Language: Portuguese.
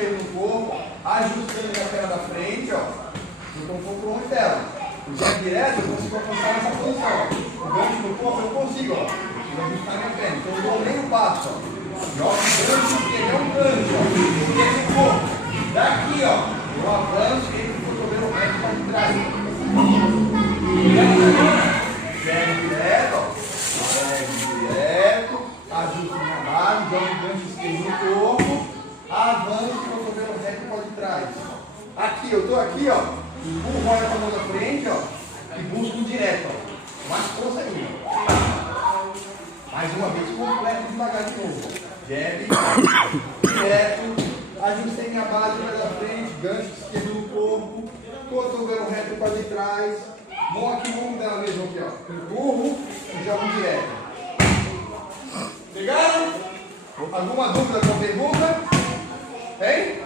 esquerdo no corpo, ajustando a perna da frente, ó. Eu estou um pouco longe dela. O jab direto eu consigo alcançar nessa posição, ó. O gancho no corpo eu consigo, ó. Eu ajustar minha perna. Então eu dou meio passo, ó. Jogo o gancho esquerdo, é um gancho, ó. Esquerdo no corpo. Daqui, ó. Eu avanço e entro o cotovelo reto para de trás. Jab direto, ó. Jab direto. Ajusto minha base, jogo o gancho esquerdo no corpo. Avanço e o cotovelo reto para de trás. Aqui, eu estou aqui, ó. Empurro, olha com a mão da frente, ó. E busco direto, ó. Mais força ainda. Mais uma vez, completo, devagar de novo. Jab, direto. Ajustei minha base para a frente, gancho esquerdo no corpo. Cotovelo reto para de trás. Mão aqui, mão dela mesmo aqui, ó. Empurro e jogo direto. Pegaram? Alguma dúvida com a pergunta? Tem?